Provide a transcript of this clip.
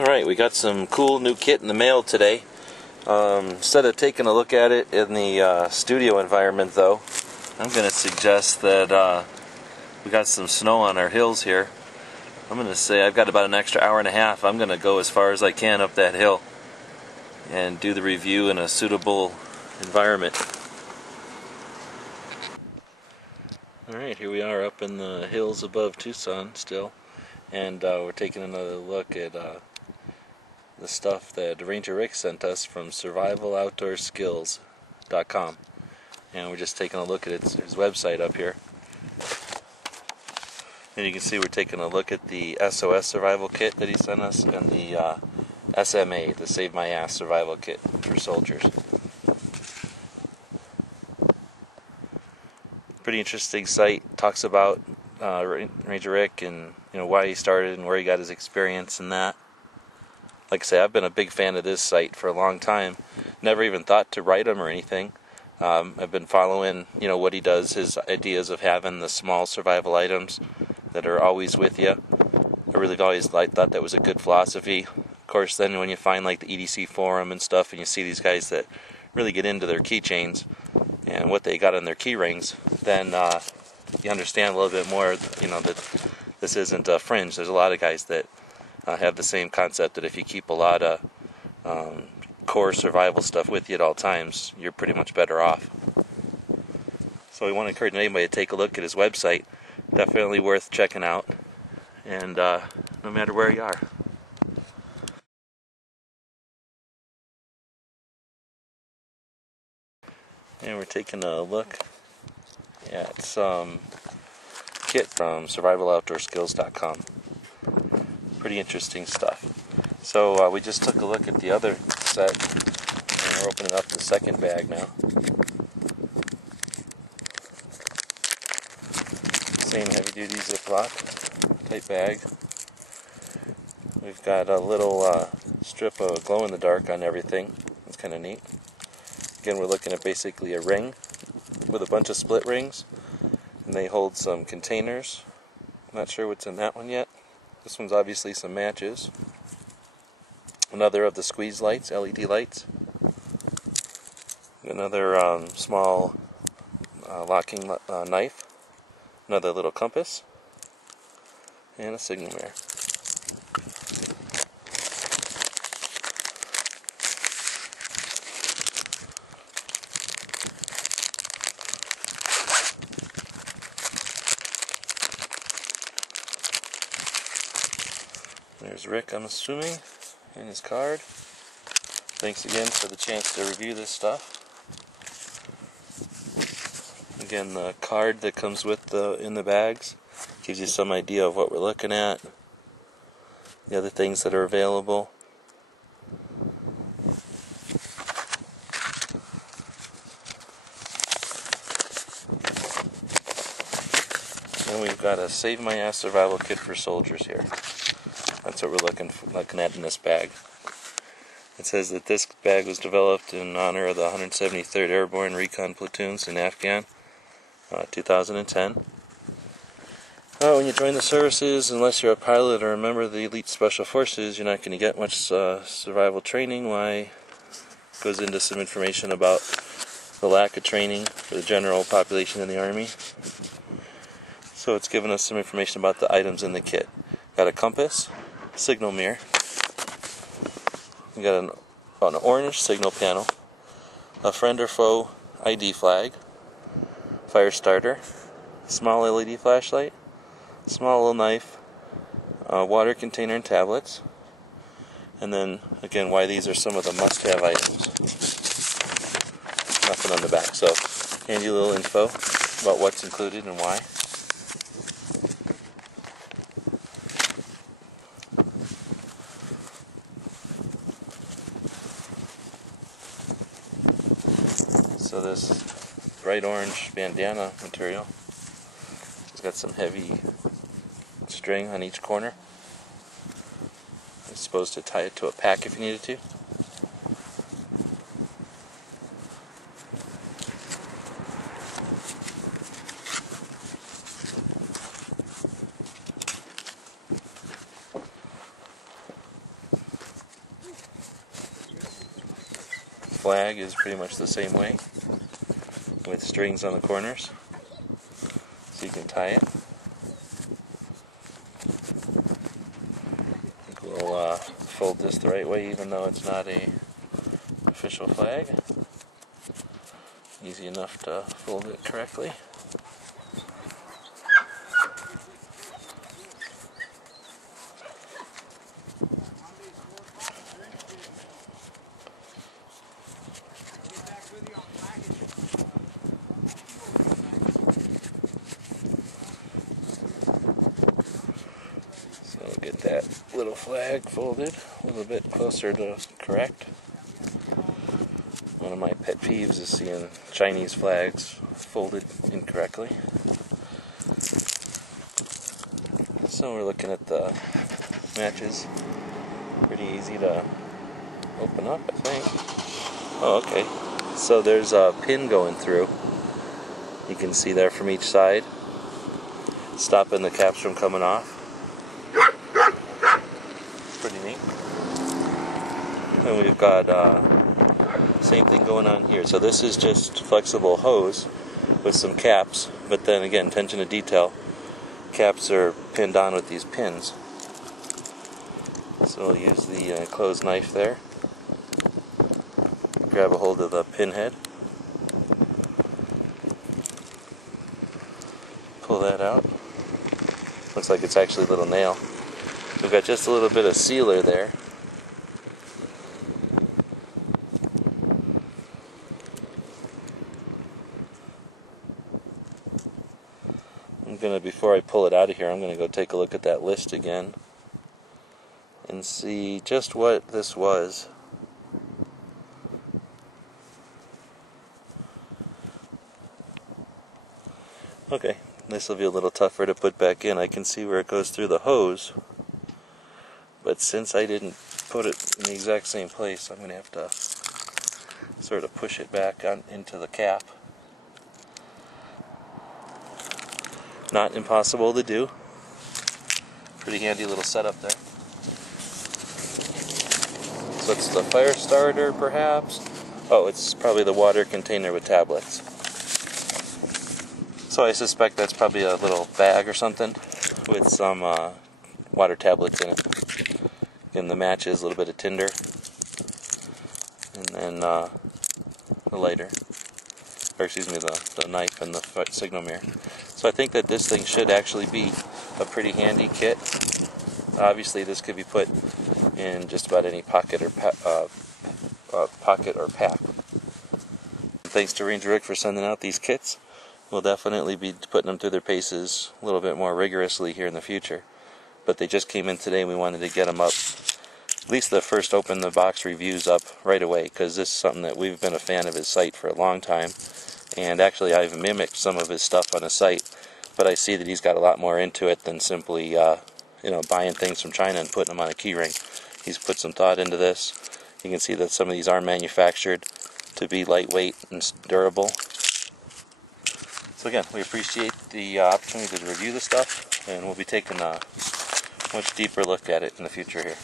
Alright, we got some cool new kit in the mail today. Instead of taking a look at it in the studio environment though, I'm going to suggest that we got some snow on our hills here. I'm going to say I've got about an extra hour and a half. I'm going to go as far as I can up that hill and do the review in a suitable environment. Alright, here we are up in the hills above Tucson still, and we're taking another look at the stuff that Ranger Rick sent us from survivaloutdoorskills.com, and we're just taking a look at his website up here. And you can see we're taking a look at the SOS survival kit that he sent us and the SMA, the Save My Ass survival kit for soldiers. Pretty interesting site. Talks about Ranger Rick and why he started and where he got his experience and that. Like I say, I've been a big fan of this site for a long time. Never even thought to write him or anything. I've been following, what he does, his ideas of having the small survival items that are always with you. I really always thought that was a good philosophy. Of course, then when you find like the EDC forum and stuff, and you see these guys that really get into their keychains and what they got on their key rings, then you understand a little bit more, that this isn't a fringe. There's a lot of guys that have the same concept that if you keep a lot of core survival stuff with you at all times, you're pretty much better off. So we want to encourage anybody to take a look at his website. Definitely worth checking out, and no matter where you are. And we're taking a look at some kit from survivaloutdoorskills.com. Pretty interesting stuff. So we just took a look at the other set, and we're opening up the second bag now. Same heavy-duty Ziploc type bag. We've got a little strip of glow-in-the-dark on everything. It's kind of neat. Again, we're looking at basically a ring with a bunch of split rings, and they hold some containers. I'm not sure what's in that one yet. This one's obviously some matches. Another of the squeeze lights, LED lights. Another small locking knife. Another little compass. And a signal mirror. There's Rick, I'm assuming, and his card. Thanks again for the chance to review this stuff. Again, the card that comes with in the bags gives you some idea of what we're looking at, the other things that are available. And we've got a Save My Ass survival kit for soldiers here. That's what we're looking at in this bag. It says that this bag was developed in honor of the 173rd Airborne Recon Platoons in Afghan, 2010. When you join the services, unless you're a pilot or a member of the elite special forces, you're not going to get much survival training. Why? It goes into some information about the lack of training for the general population in the Army. So it's given us some information about the items in the kit. Got a compass, signal mirror. We got an orange signal panel, a friend or foe ID flag, fire starter, small LED flashlight, small little knife, water container and tablets, and then again why these are some of the must-have items. Nothing on the back, so handy little info about what's included and why. So this bright orange bandana material, it's got some heavy string on each corner. It's supposed to tie it to a pack if you needed to. flag is pretty much the same way, with strings on the corners, so you can tie it. I think we'll fold this the right way, even though it's not a official flag. Easy enough to fold it correctly. So get that little flag folded a little bit closer to correct. One of my pet peeves is seeing Chinese flags folded incorrectly. So we're looking at the matches. Pretty easy to open up, I think. Oh, okay. So there's a pin going through. You can see there from each side, stopping the caps from coming off. Pretty neat. And we've got same thing going on here. So this is just flexible hose with some caps, but then again, attention to detail. Caps are pinned on with these pins. So we'll use the closed knife there. Grab a hold of the pin head. Pull that out. Looks like it's actually a little nail. We've got just a little bit of sealer there. Before I pull it out of here, I'm gonna go take a look at that list again and see just what this was. Okay, this will be a little tougher to put back in. I can see where it goes through the hose, but since I didn't put it in the exact same place, I'm gonna have to sort of push it back on into the cap. Not impossible to do. Pretty handy little setup there. So it's the fire starter, perhaps. Oh, it's probably the water container with tablets. So I suspect that's probably a little bag or something with some water tablets in it. And the matches, a little bit of tinder, and then the lighter. Or excuse me, the knife and the signal mirror. So I think that this thing should actually be a pretty handy kit. Obviously, this could be put in just about any pocket or pack. Thanks to Ranger Rick for sending out these kits. We'll definitely be putting them through their paces a little bit more rigorously here in the future. But they just came in today, and we wanted to get them up. At least the first open the box reviews up right away, because this is something that we've been a fan of his site for a long time. And actually, I've mimicked some of his stuff on his site, but I see that he's got a lot more into it than simply, buying things from China and putting them on a keyring. He's put some thought into this. You can see that some of these are manufactured to be lightweight and durable. So again, we appreciate the opportunity to review this stuff, and we'll be taking a much deeper look at it in the future here.